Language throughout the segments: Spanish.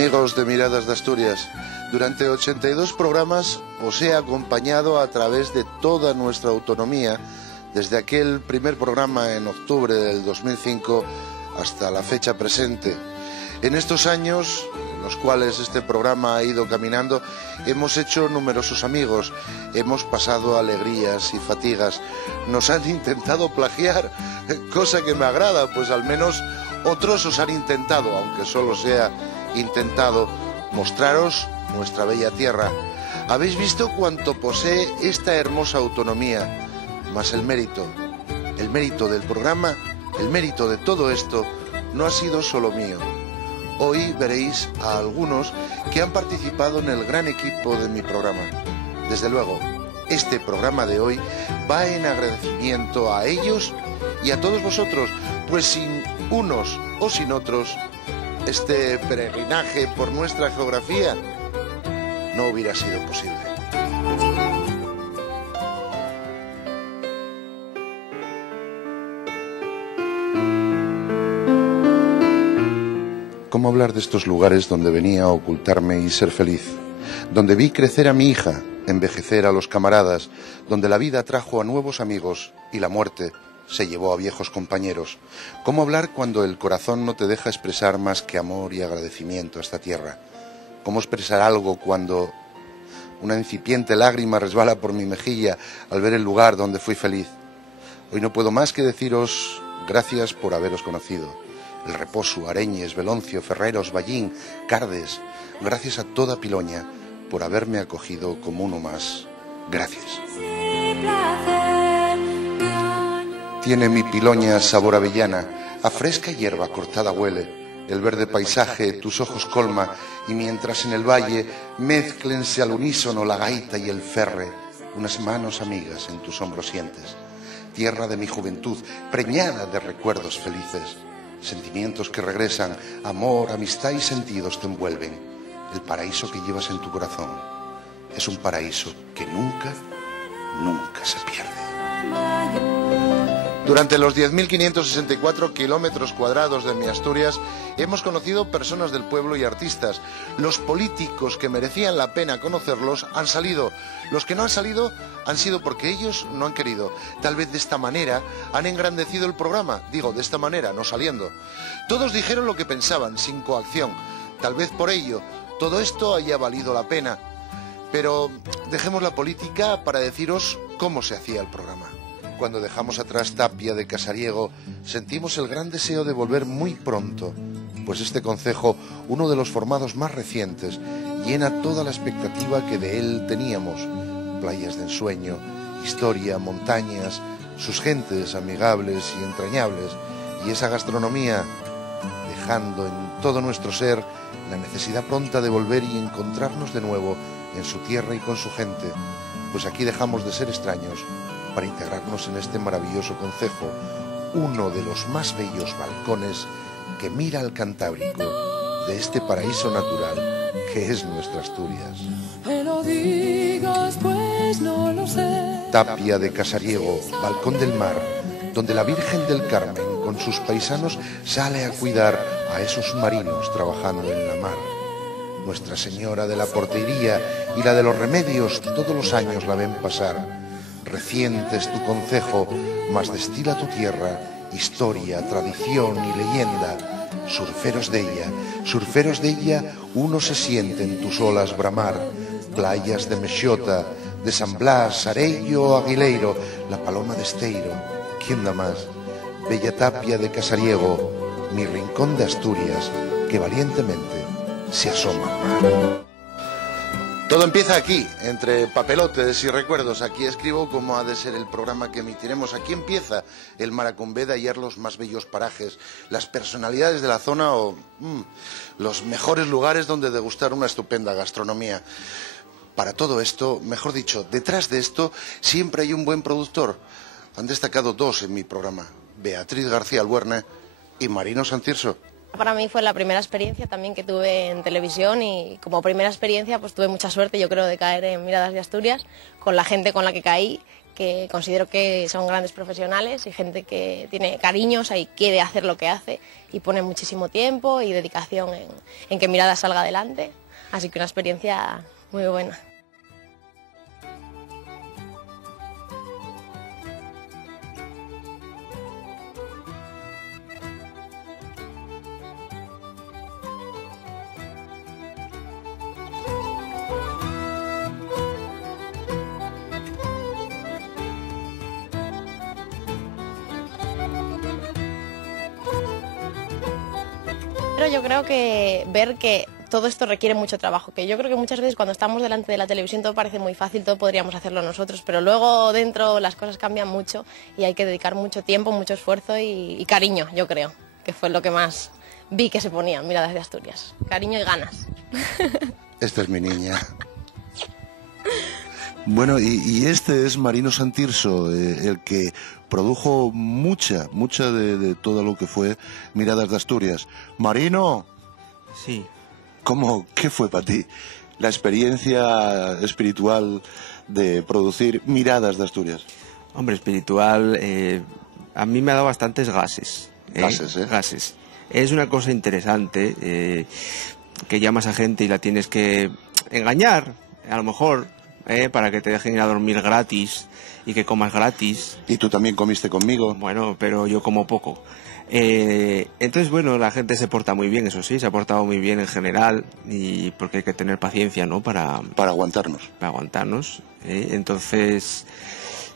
Amigos de Miradas de Asturias, durante 82 programas os he acompañado a través de toda nuestra autonomía, desde aquel primer programa en octubre del 2005 hasta la fecha presente. En estos años, en los cuales este programa ha ido caminando, hemos hecho numerosos amigos, hemos pasado alegrías y fatigas, nos han intentado plagiar, cosa que me agrada, pues al menos otros os han intentado, aunque solo sea intentado, mostraros nuestra bella tierra. Habéis visto cuánto posee esta hermosa autonomía, más el mérito del programa, el mérito de todo esto no ha sido solo mío. Hoy veréis a algunos que han participado en el gran equipo de mi programa. Desde luego, este programa de hoy va en agradecimiento a ellos y a todos vosotros, pues sin unos o sin otros, este peregrinaje por nuestra geografía no hubiera sido posible. ¿Cómo hablar de estos lugares donde venía a ocultarme y ser feliz? Donde vi crecer a mi hija, envejecer a los camaradas, donde la vida trajo a nuevos amigos y la muerte se llevó a viejos compañeros. ¿Cómo hablar cuando el corazón no te deja expresar más que amor y agradecimiento a esta tierra? ¿Cómo expresar algo cuando una incipiente lágrima resbala por mi mejilla al ver el lugar donde fui feliz? Hoy no puedo más que deciros gracias por haberos conocido. El Reposo, Areñes, Veloncio, Ferreros, Ballín, Cardes. Gracias a toda Piloña por haberme acogido como uno más. Gracias. Tiene mi Piloña sabor avellana, a fresca hierba cortada huele, el verde paisaje tus ojos colma, y mientras en el valle mézclense al unísono la gaita y el ferre, unas manos amigas en tus hombros sientes. Tierra de mi juventud, preñada de recuerdos felices, sentimientos que regresan, amor, amistad y sentidos te envuelven. El paraíso que llevas en tu corazón es un paraíso que nunca, nunca se pierde. Durante los 10.564 kilómetros cuadrados de mi Asturias hemos conocido personas del pueblo y artistas. Los políticos que merecían la pena conocerlos han salido. Los que no han salido han sido porque ellos no han querido. Tal vez de esta manera han engrandecido el programa. Digo, de esta manera, no saliendo. Todos dijeron lo que pensaban, sin coacción. Tal vez por ello todo esto haya valido la pena. Pero dejemos la política para deciros cómo se hacía el programa. Cuando dejamos atrás Tapia de Casariego, sentimos el gran deseo de volver muy pronto, pues este concejo, uno de los formados más recientes, llena toda la expectativa que de él teníamos. Playas de ensueño, historia, montañas, sus gentes amigables y entrañables, y esa gastronomía, dejando en todo nuestro ser la necesidad pronta de volver y encontrarnos de nuevo en su tierra y con su gente, pues aquí dejamos de ser extraños para integrarnos en este maravilloso concejo, uno de los más bellos balcones que mira al Cantábrico de este paraíso natural que es nuestra Asturias. Tapia de Casariego, balcón del mar, donde la Virgen del Carmen con sus paisanos sale a cuidar a esos marinos trabajando en la mar. Nuestra Señora de la Portería y la de los Remedios todos los años la ven pasar. Reciente es tu concejo, mas destila tu tierra historia, tradición y leyenda. Surferos de ella, uno se siente en tus olas bramar. Playas de Mexota, de San Blas, Arello, Aguileiro, la Paloma de Esteiro. ¿Quién da más? Bella Tapia de Casariego, mi rincón de Asturias, que valientemente se asoma al mar. Todo empieza aquí, entre papelotes y recuerdos. Aquí escribo cómo ha de ser el programa que emitiremos. Aquí empieza el Maracombé de hallar los más bellos parajes, las personalidades de la zona o los mejores lugares donde degustar una estupenda gastronomía. Para todo esto, mejor dicho, detrás de esto siempre hay un buen productor. Han destacado dos en mi programa, Beatriz García Albuerne y Marino Santirso. Para mí fue la primera experiencia también que tuve en televisión y como primera experiencia pues tuve mucha suerte, yo creo, de caer en Miradas de Asturias con la gente con la que caí, que considero que son grandes profesionales y gente que tiene cariños y quiere hacer lo que hace y pone muchísimo tiempo y dedicación en que Miradas salga adelante, así que una experiencia muy buena. Pero yo creo que ver que todo esto requiere mucho trabajo, que yo creo que muchas veces cuando estamos delante de la televisión todo parece muy fácil, todo podríamos hacerlo nosotros, pero luego dentro las cosas cambian mucho y hay que dedicar mucho tiempo, mucho esfuerzo y cariño, yo creo, que fue lo que más vi que se ponía en Miradas de Asturias, cariño y ganas. Esta es mi niña. Bueno, y este es Marino Santirso, el que produjo mucha de todo lo que fue Miradas de Asturias. Marino. Sí. ¿Qué fue para ti la experiencia espiritual de producir Miradas de Asturias? Hombre, espiritual, a mí me ha dado bastantes gases. Gases, ¿eh? Gases. Es una cosa interesante, que llamas a gente y la tienes que engañar, a lo mejor, para que te dejen ir a dormir gratis y que comas gratis. ¿Y tú también comiste conmigo? Bueno, pero yo como poco. Entonces, bueno, la gente se porta muy bien, eso sí, se ha portado muy bien en general, y porque hay que tener paciencia, ¿no? Para aguantarnos. Para aguantarnos. Entonces,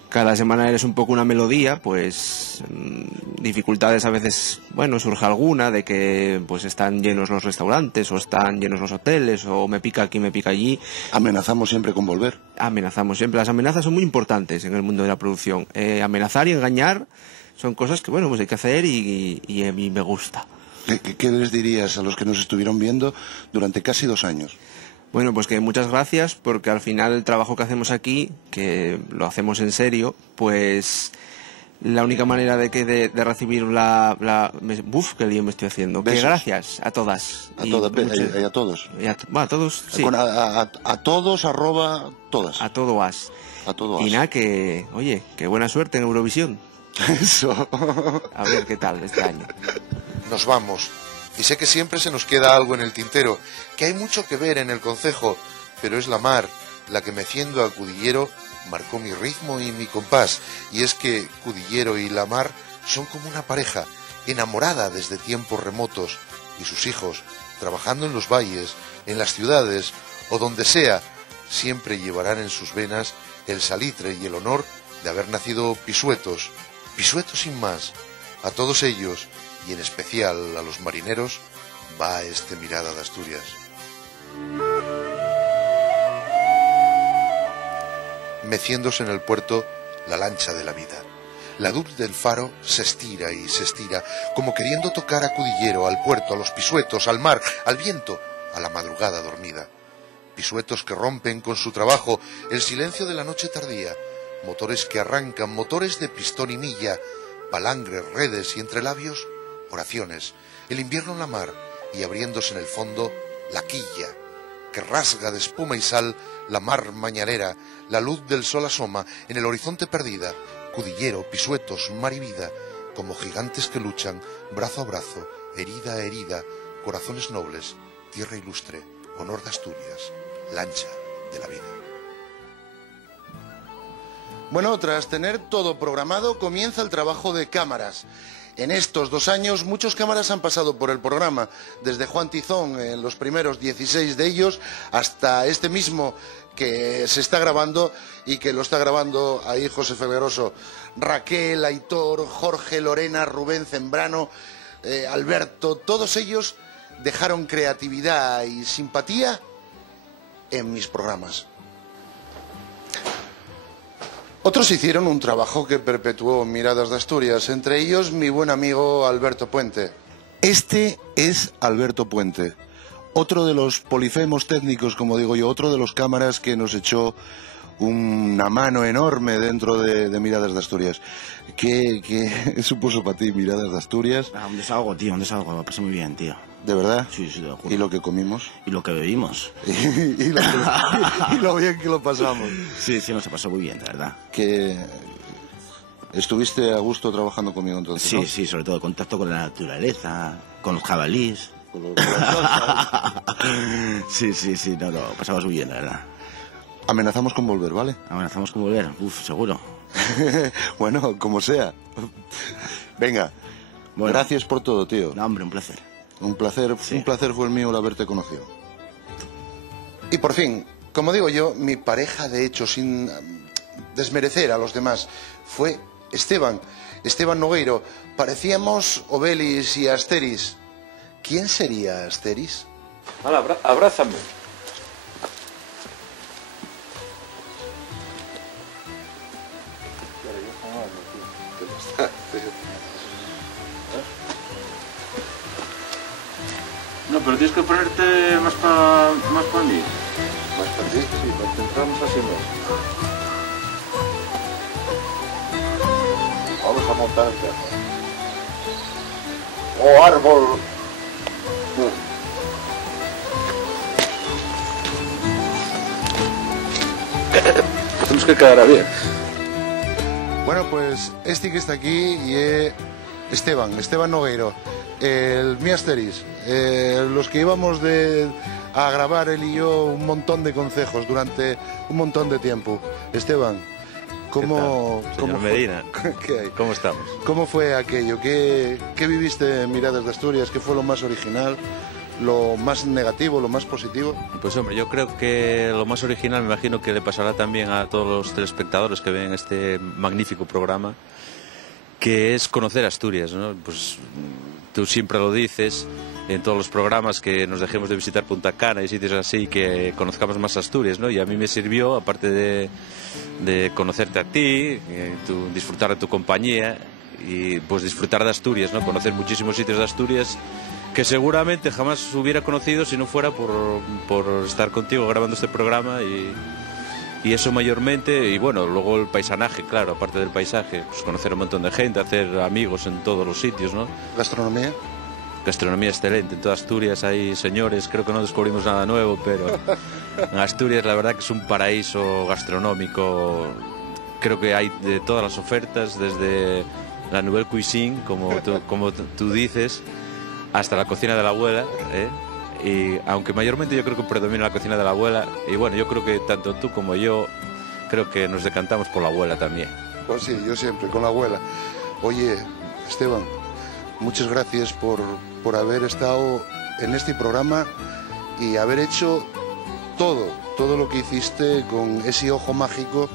cada semana eres un poco una melodía, pues dificultades a veces, bueno, surge alguna de que pues están llenos los restaurantes o están llenos los hoteles o me pica aquí, me pica allí. ¿Amenazamos siempre con volver? Amenazamos siempre. Las amenazas son muy importantes en el mundo de la producción. Amenazar y engañar son cosas que, bueno, pues hay que hacer y a mí me gusta. ¿Qué les dirías a los que nos estuvieron viendo durante casi 2 años? Bueno, pues que muchas gracias, porque al final el trabajo que hacemos aquí, que lo hacemos en serio, pues la única manera de recibir ¡Buf! ¡Qué lío me estoy haciendo! Que gracias a todas. A todas, y a todos. A todos, sí. A todos, @ todas. A todo as. A todo as. Y nada, que, oye, qué buena suerte en Eurovisión. Eso. A ver qué tal este año. Nos vamos. Y sé que siempre se nos queda algo en el tintero, que hay mucho que ver en el concejo, pero es la mar la que, meciendo a Cudillero, marcó mi ritmo y mi compás. Y es que Cudillero y la mar son como una pareja, enamorada desde tiempos remotos, y sus hijos, trabajando en los valles, en las ciudades o donde sea, siempre llevarán en sus venas el salitre y el honor de haber nacido pisuetos, pisuetos sin más. A todos ellos, y en especial a los marineros, va este Mirada de Asturias. Meciéndose en el puerto la lancha de la vida. La luz del faro se estira y se estira, como queriendo tocar a Cudillero, al puerto, a los pisuetos, al mar, al viento, a la madrugada dormida. Pisuetos que rompen con su trabajo el silencio de la noche tardía, motores que arrancan, motores de pistón y milla, palangres, redes y entre labios oraciones, el invierno en la mar y abriéndose en el fondo la quilla, que rasga de espuma y sal la mar mañanera, la luz del sol asoma en el horizonte perdida, Cudillero, pisuetos, mar y vida, como gigantes que luchan, brazo a brazo, herida a herida, corazones nobles, tierra ilustre, honor de Asturias, lancha de la vida. Bueno, tras tener todo programado, comienza el trabajo de cámaras. En estos 2 años muchos cámaras han pasado por el programa, desde Juan Tizón en los primeros 16 de ellos hasta este mismo que se está grabando y que lo está grabando ahí José Felgueroso, Raquel, Aitor, Jorge, Lorena, Rubén Zembrano, Alberto, todos ellos dejaron creatividad y simpatía en mis programas. Otros hicieron un trabajo que perpetuó Miradas de Asturias, entre ellos mi buen amigo Alberto Puente. Este es Alberto Puente, otro de los polifemos técnicos, como digo yo, otro de los cámaras que nos echó una mano enorme dentro de Miradas de Asturias. ¿Qué supuso para ti Miradas de Asturias? Un desahogo, tío, un desahogo, lo pasé muy bien, tío. ¿De verdad? Sí, sí, te lo juro. ¿Y lo que comimos? Y lo que bebimos. y lo bien que lo pasamos. Sí, sí, nos pasó muy bien, de verdad. Que estuviste a gusto trabajando conmigo entonces, Sí, ¿no? sí, sobre todo contacto con la naturaleza, con los jabalíes. Sí, sí, sí, no, pasamos muy bien, la verdad. Amenazamos con volver, ¿vale? Amenazamos con volver, seguro. Bueno, como sea. Venga, bueno, gracias por todo, tío. No, hombre, un placer. Un placer, sí. Un placer fue el mío el haberte conocido. Y por fin, como digo yo, mi pareja de hecho, sin desmerecer a los demás, fue Esteban Nogueiro. Parecíamos Obelix y Asteris. ¿Quién sería Asteris? Hala, abrázame. No, pero tienes que ponerte más para mí. Más para ti, sí, concentramos así más. Vamos a montar ya. ¡Oh, árbol! Tenemos que quedar bien. Bueno, pues este que está aquí y es Esteban Nogueiro, el mi Asteris, los que íbamos a grabar él y yo un montón de concejos durante un montón de tiempo. Esteban, ¿cómo Medina, ¿cómo estamos? ¿Cómo fue aquello? ¿Qué viviste en Miradas de Asturias? ¿Qué fue lo más original? ¿Lo más negativo? ¿Lo más positivo? Pues hombre, yo creo que lo más original me imagino que le pasará también a todos los telespectadores que ven este magnífico programa, que es conocer Asturias, ¿no? Pues tú siempre lo dices en todos los programas, que nos dejemos de visitar Punta Cana y sitios así, que conozcamos más Asturias, ¿no? Y a mí me sirvió, aparte de conocerte a ti, disfrutar de tu compañía y pues disfrutar de Asturias, ¿no? Conocer muchísimos sitios de Asturias que seguramente jamás hubiera conocido si no fuera por estar contigo grabando este programa y eso mayormente. Y bueno, luego el paisanaje, claro, aparte del paisaje, pues conocer un montón de gente, hacer amigos en todos los sitios, ¿no? ¿Gastronomía? Gastronomía excelente, en toda Asturias hay señores, creo que no descubrimos nada nuevo, pero en Asturias la verdad que es un paraíso gastronómico. Creo que hay de todas las ofertas, desde la Nouvelle Cuisine, como tú dices, hasta la cocina de la abuela, ¿eh? Y aunque mayormente yo creo que predomina la cocina de la abuela, y bueno, yo creo que tanto tú como yo creo que nos decantamos por la abuela también. Pues sí, yo siempre, con la abuela. Oye, Esteban, muchas gracias por haber estado en este programa y haber hecho todo lo que hiciste con ese ojo mágico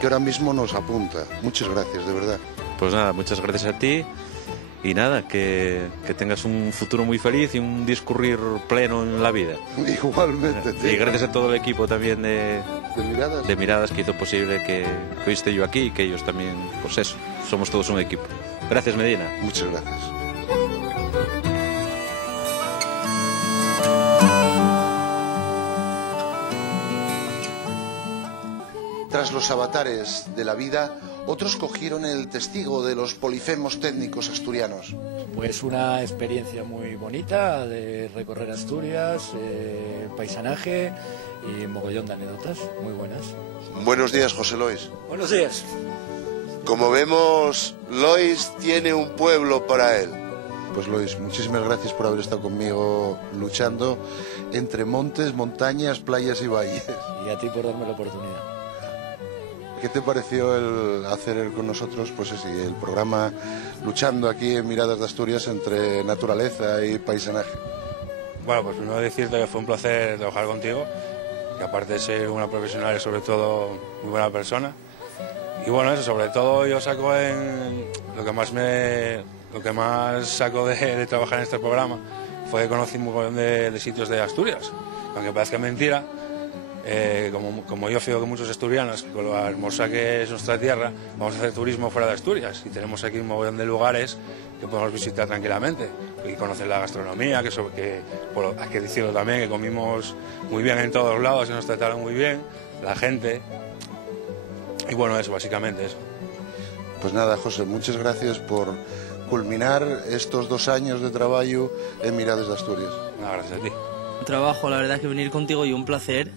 que ahora mismo nos apunta. Muchas gracias, de verdad. Pues nada, muchas gracias a ti. Y nada, que tengas un futuro muy feliz y un discurrir pleno en la vida. Igualmente, tío. Y gracias a todo el equipo también ¿De Miradas? que hizo posible que hoy esté yo aquí y que ellos también, pues eso, somos todos un equipo. Gracias, Medina. Muchas gracias. Tras los avatares de la vida, otros cogieron el testigo de los polifemos técnicos asturianos. Pues una experiencia muy bonita de recorrer Asturias, paisanaje y mogollón de anécdotas muy buenas. Buenos días, José Lois. Buenos días. Como vemos, Lois tiene un pueblo para él. Pues Lois, muchísimas gracias por haber estado conmigo luchando entre montes, montañas, playas y valles. Y a ti por darme la oportunidad. ¿Qué te pareció el hacer con nosotros, pues sí, el programa luchando aquí en Miradas de Asturias entre naturaleza y paisanaje? Bueno, pues primero decirte que fue un placer trabajar contigo, que aparte de ser una profesional es sobre todo muy buena persona. Y bueno, eso sobre todo yo saco lo que más saco de trabajar en este programa fue que conocí un montón de sitios de Asturias, aunque parezca mentira. como yo fío que muchos asturianos, con lo hermosa que es nuestra tierra, vamos a hacer turismo fuera de Asturias y tenemos aquí un montón de lugares que podemos visitar tranquilamente y conocer la gastronomía, hay que decirlo también, que comimos muy bien en todos lados y nos trataron muy bien, la gente, y bueno, eso, básicamente eso. Pues nada, José, muchas gracias por culminar estos 2 años de trabajo en Mirades de Asturias. Nada, gracias a ti. Trabajo, la verdad que venir contigo y un placer,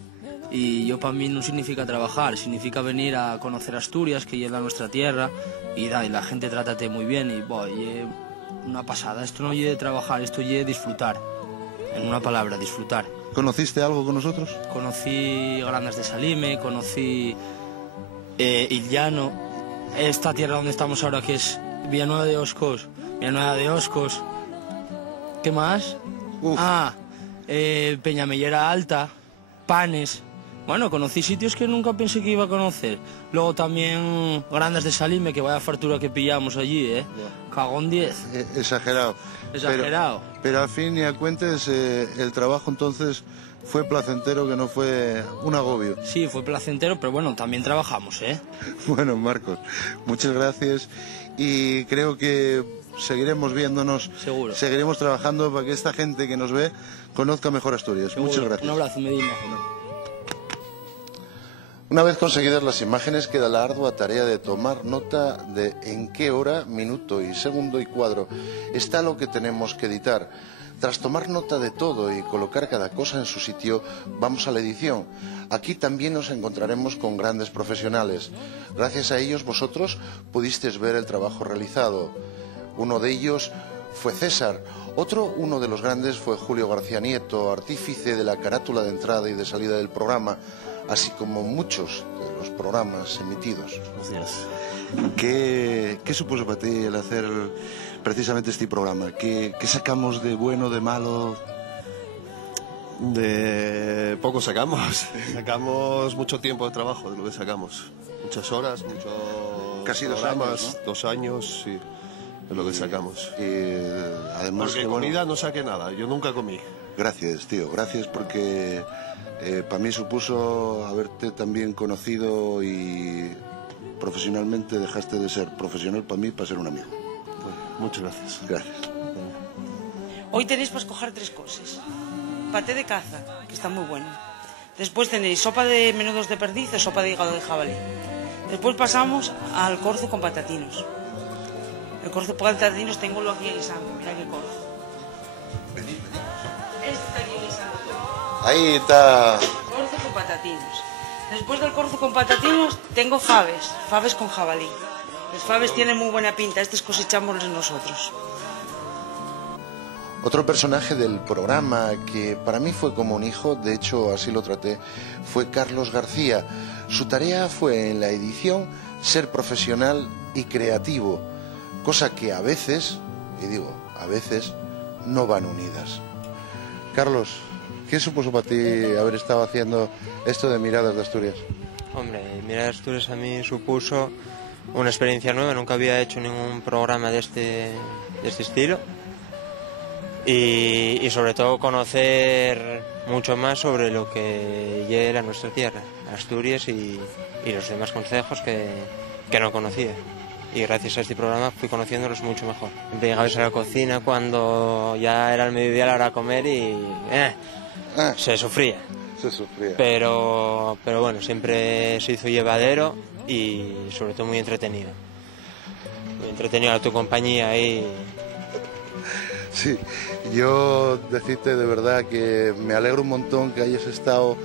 y yo para mí no significa trabajar, significa venir a conocer Asturias, que es nuestra tierra, y la gente trátate muy bien, y una pasada. Esto no es trabajar, esto es disfrutar, en una palabra, disfrutar. ¿Conociste algo con nosotros? Conocí Grandas de Salime, conocí Il Llano, esta tierra donde estamos ahora, que es Villanueva de Oscos, ¿qué más? Peñamellera Alta, Panes. Bueno, conocí sitios que nunca pensé que iba a conocer. Luego también Grandas de Salime, que vaya fartura que pillamos allí, Cagón 10. Exagerado. Exagerado. Pero al fin y al cuentes, el trabajo entonces fue placentero, que no fue un agobio. Sí, fue placentero, pero bueno, también trabajamos, Bueno, Marcos, muchas gracias y creo que seguiremos viéndonos. Seguro. Seguiremos trabajando para que esta gente que nos ve conozca mejor Asturias. Seguro. Muchas gracias. Un abrazo, Medina. Una vez conseguidas las imágenes, queda la ardua tarea de tomar nota de en qué hora, minuto y segundo y cuadro está lo que tenemos que editar. Tras tomar nota de todo y colocar cada cosa en su sitio, vamos a la edición. Aquí también nos encontraremos con grandes profesionales. Gracias a ellos vosotros pudisteis ver el trabajo realizado. Uno de ellos fue César. Uno de los grandes fue Julio García Nieto, artífice de la carátula de entrada y de salida del programa, así como muchos de los programas emitidos. Gracias. ¿Qué supuso para ti el hacer precisamente este programa? ¿Qué sacamos de bueno, de malo? De poco sacamos. Sacamos mucho tiempo de trabajo de lo que sacamos. Muchas horas, muchos casi 2 programas, años, ¿no? 2 años, sí, de lo que sacamos. Además, porque comida no saqué nada, yo nunca comí. Gracias, tío, gracias porque para mí supuso haberte también conocido y profesionalmente dejaste de ser profesional para mí para ser un amigo. Bueno, muchas gracias. Gracias. Hoy tenéis para escoger 3 cosas. Paté de caza, que está muy bueno. Después tenéis sopa de menudos de perdiz o sopa de hígado de jabalí. Después pasamos al corzo con patatinos. El corzo con patatinos tengo lo aquí guisando, mira qué corzo. Este está aquí guisando. Ahí está. Corzo con patatinos. Después del corzo con patatinos tengo faves con jabalí. Los faves tienen muy buena pinta, estos cosechamos nosotros. Otro personaje del programa que para mí fue como un hijo, de hecho así lo traté, fue Carlos García. Su tarea fue en la edición ser profesional y creativo, cosa que a veces, y digo a veces, no van unidas. Carlos, ¿qué supuso para ti haber estado haciendo esto de Miradas de Asturias? Hombre, Miradas de Asturias a mí supuso una experiencia nueva, nunca había hecho ningún programa de este estilo. Y sobre todo conocer mucho más sobre lo que era nuestra tierra, Asturias y los demás concejos que no conocía. Y gracias a este programa fui conociéndolos mucho mejor. Siempre llegabais a la cocina cuando ya era el mediodía, la hora de comer y se sufría. Pero bueno, siempre se hizo llevadero y sobre todo muy entretenido. Muy entretenido a tu compañía y... Sí, yo decirte de verdad que me alegro un montón que hayas estado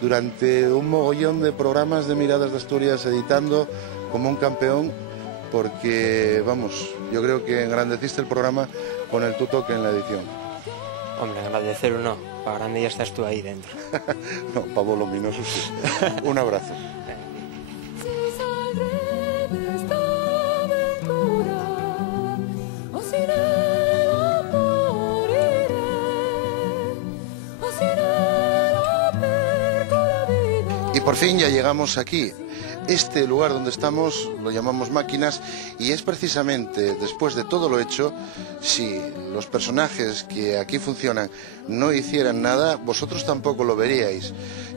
durante un mogollón de programas de Miradas de Asturias editando como un campeón, porque, vamos, yo creo que engrandeciste el programa con el tu toque en la edición. Hombre, agradecer o no, para grande ya estás tú ahí dentro. No, para voluminoso sí. Un abrazo. Y por fin ya llegamos aquí. Este lugar donde estamos lo llamamos Máquinas y es precisamente después de todo lo hecho, si los personajes que aquí funcionan no hicieran nada, vosotros tampoco lo veríais.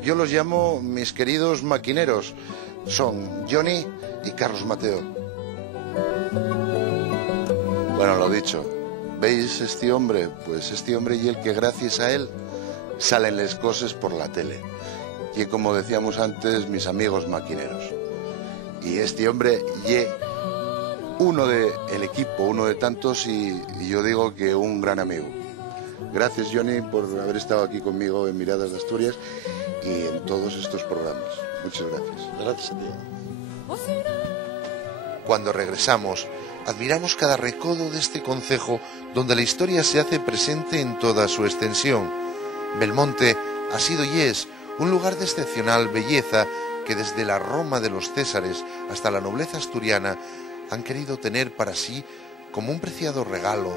Yo los llamo mis queridos maquineros. Son Johnny y Carlos Mateo. Bueno, lo dicho. ¿Veis este hombre? Pues este hombre y el que gracias a él salen las cosas por la tele. Y como decíamos antes, mis amigos maquineros. Y este hombre y uno del equipo, uno de tantos, y yo digo que un gran amigo. Gracias, Johnny, por haber estado aquí conmigo en Miradas de Asturias y en todos estos programas. Muchas gracias. Gracias a ti. Cuando regresamos, admiramos cada recodo de este concejo donde la historia se hace presente en toda su extensión. Belmonte ha sido y es un lugar de excepcional belleza que desde la Roma de los Césares hasta la nobleza asturiana han querido tener para sí como un preciado regalo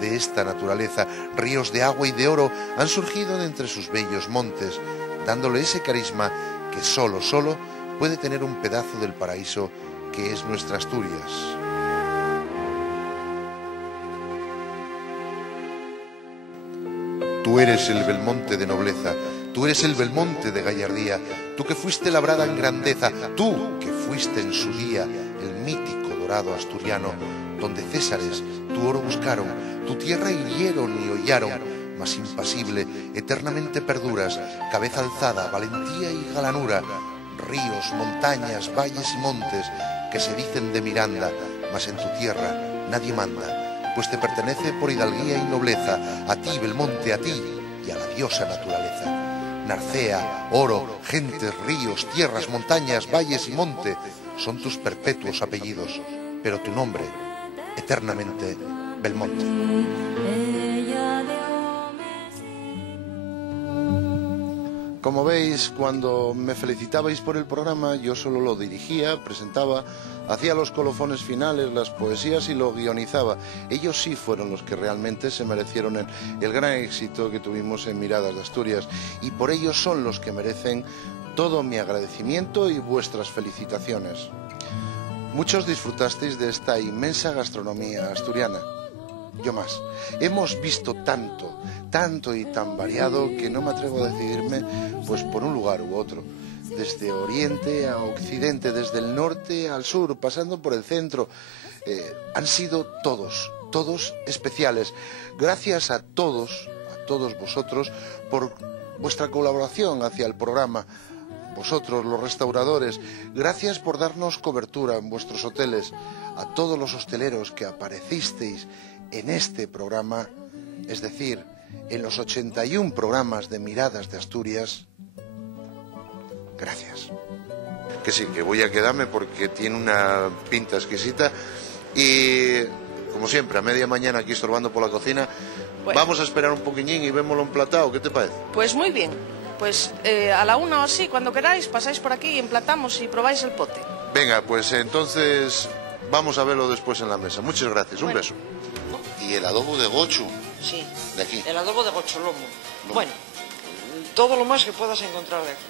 de esta naturaleza. Ríos de agua y de oro han surgido de entre sus bellos montes, dándole ese carisma que solo puede tener un pedazo del paraíso que es nuestra Asturias. Tú eres el Belmonte de nobleza, tú eres el Belmonte de gallardía, tú que fuiste labrada en grandeza, tú que fuiste en su día el mítico dorado asturiano, donde Césares tu oro buscaron, tu tierra hirieron y hollaron, mas impasible, eternamente perduras, cabeza alzada, valentía y galanura, ríos, montañas, valles y montes, que se dicen de Miranda, mas en tu tierra nadie manda, pues te pertenece por hidalguía y nobleza, a ti, Belmonte, a ti y a la diosa naturaleza. Narcea, oro, gentes, ríos, tierras, montañas, valles y monte, son tus perpetuos apellidos, pero tu nombre, eternamente, Belmonte. Como veis, cuando me felicitabais por el programa, yo solo lo dirigía, presentaba, hacía los colofones finales, las poesías y lo guionizaba. Ellos sí fueron los que realmente se merecieron el gran éxito que tuvimos en Miradas de Asturias, y por ellos son los que merecen todo mi agradecimiento y vuestras felicitaciones. Muchos disfrutasteis de esta inmensa gastronomía asturiana. Yo más. Hemos visto tanto y tan variado que no me atrevo a decidirme pues por un lugar u otro. Desde oriente a occidente, desde el norte al sur, pasando por el centro. Han sido todos especiales. Gracias a todos vosotros por vuestra colaboración hacia el programa. Vosotros, los restauradores, gracias por darnos cobertura en vuestros hoteles. A todos los hosteleros que aparecisteis en este programa, es decir, en los 81 programas de Miradas de Asturias, gracias. Que sí, que voy a quedarme porque tiene una pinta exquisita y, como siempre, a media mañana aquí estorbando por la cocina, bueno, vamos a esperar un poquillín y vémoslo emplatado, ¿qué te parece? Pues muy bien, pues a la 1 o así, cuando queráis, pasáis por aquí y emplatamos y probáis el pote. Venga, pues entonces vamos a verlo después en la mesa. Muchas gracias, un beso. ¿Y el adobo de gochu? Sí, de aquí. El adobo de gocho, lomo. Bueno, todo lo más que puedas encontrar de aquí.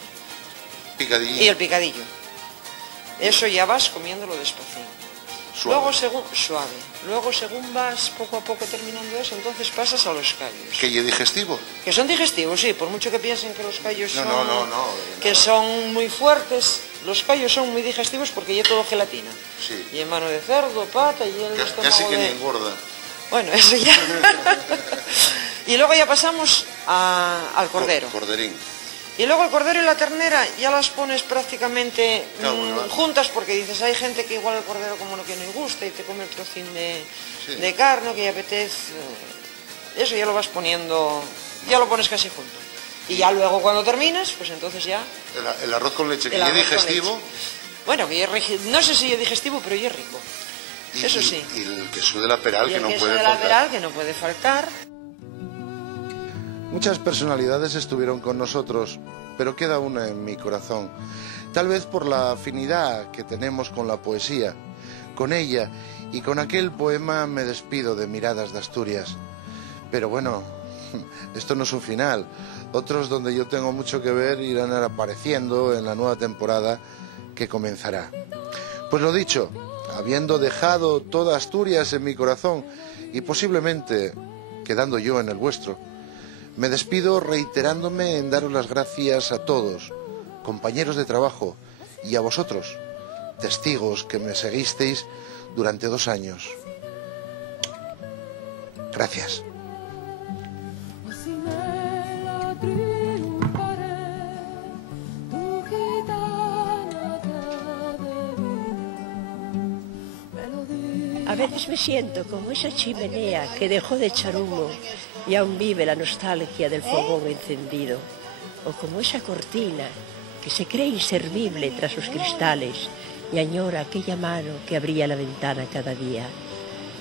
Picadillo. Y el picadillo. Eso ya vas comiéndolo despacito. Suave. Luego, según vas poco a poco terminando eso, entonces pasas a los callos. ¿Que es digestivo? Que son digestivos, sí, por mucho que piensen que los callos no. Son muy fuertes, los callos son muy digestivos porque ya todo gelatina. Sí. Y en mano de cerdo, pata y el estómago casi que ni engorda. Bueno, eso ya. Y luego ya pasamos al cordero. Corderín. Y luego el cordero y la ternera ya las pones prácticamente juntas, porque dices, hay gente que igual el cordero como no que no gusta y te come el trocín de carne que apetece. Eso ya lo vas poniendo, ya lo pones casi junto. Y ya luego cuando terminas, pues entonces ya... El arroz con leche, que ya es digestivo. Bueno, que no sé si es digestivo, pero ya es rico. Eso sí. Y el queso de la Peral, que no puede faltar. El queso de la Peral, que no puede faltar. Muchas personalidades estuvieron con nosotros, pero queda una en mi corazón. Tal vez por la afinidad que tenemos con la poesía. Con ella y con aquel poema me despido de Miradas de Asturias. Pero bueno, esto no es un final. Otros donde yo tengo mucho que ver irán apareciendo en la nueva temporada que comenzará. Pues lo dicho, habiendo dejado toda Asturias en mi corazón y posiblemente quedando yo en el vuestro, Me despido reiterándome en daros las gracias a todos, compañeros de trabajo, y a vosotros, testigos que me seguisteis durante 2 años. Gracias. A veces me siento como esa chimenea que dejó de echar humo y aún vive la nostalgia del fogón encendido, o como esa cortina que se cree inservible tras sus cristales y añora aquella mano que abría la ventana cada día.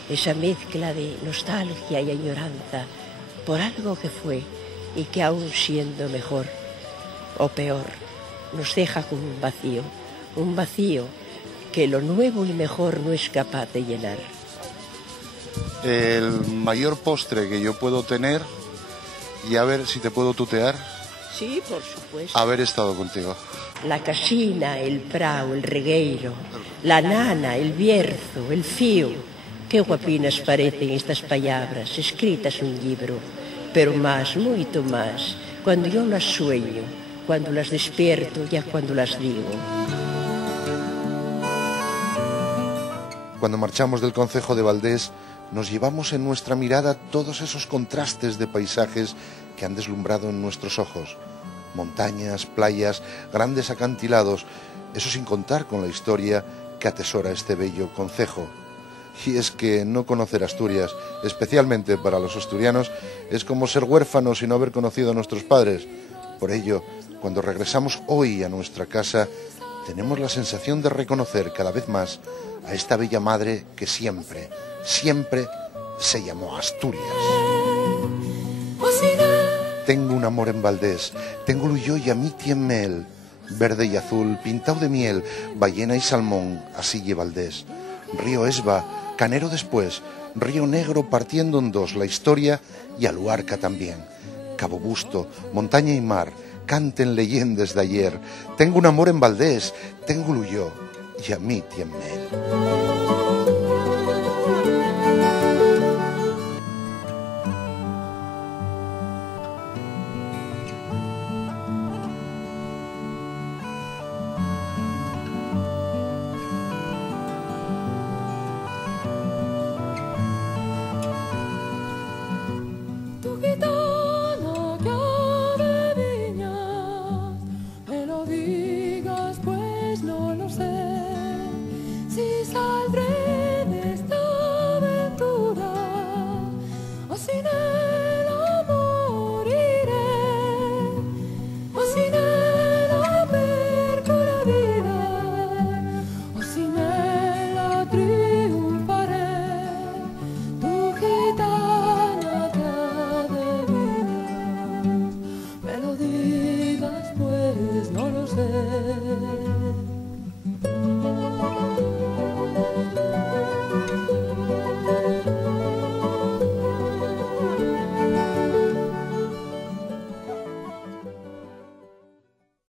Esa mezcla de nostalgia y añoranza por algo que fue y que aún siendo mejor o peor nos deja con un vacío que lo nuevo y mejor no es capaz de llenar. El mayor postre que yo puedo tener, y a ver si te puedo tutear, Sí, por supuesto. haber estado contigo. La casina, el prau, el regueiro, la nana, el bierzo, el fío. Qué guapinas parecen estas palabras escritas en un libro, pero más, mucho más, cuando yo las sueño, cuando las despierto, ya cuando las digo. Cuando marchamos del concejo de Valdés, nos llevamos en nuestra mirada todos esos contrastes de paisajes que han deslumbrado en nuestros ojos. Montañas, playas, grandes acantilados, eso sin contar con la historia que atesora este bello concejo. Y es que no conocer Asturias, especialmente para los asturianos, es como ser huérfanos y no haber conocido a nuestros padres. Por ello, cuando regresamos hoy a nuestra casa, tenemos la sensación de reconocer cada vez más a esta bella madre que siempre, siempre se llamó Asturias. Tengo un amor en Valdés, tengo Luyó y Amiti en Mel, verde y azul, pintado de miel, ballena y salmón, así lleva Valdés. Río Esba, Canero después, Río Negro partiendo en dos la historia y Aluarca también. Cabo Busto, montaña y mar, canten leyendas de ayer. Tengo un amor en Valdés, tengo Luyó y Amiti en Mel.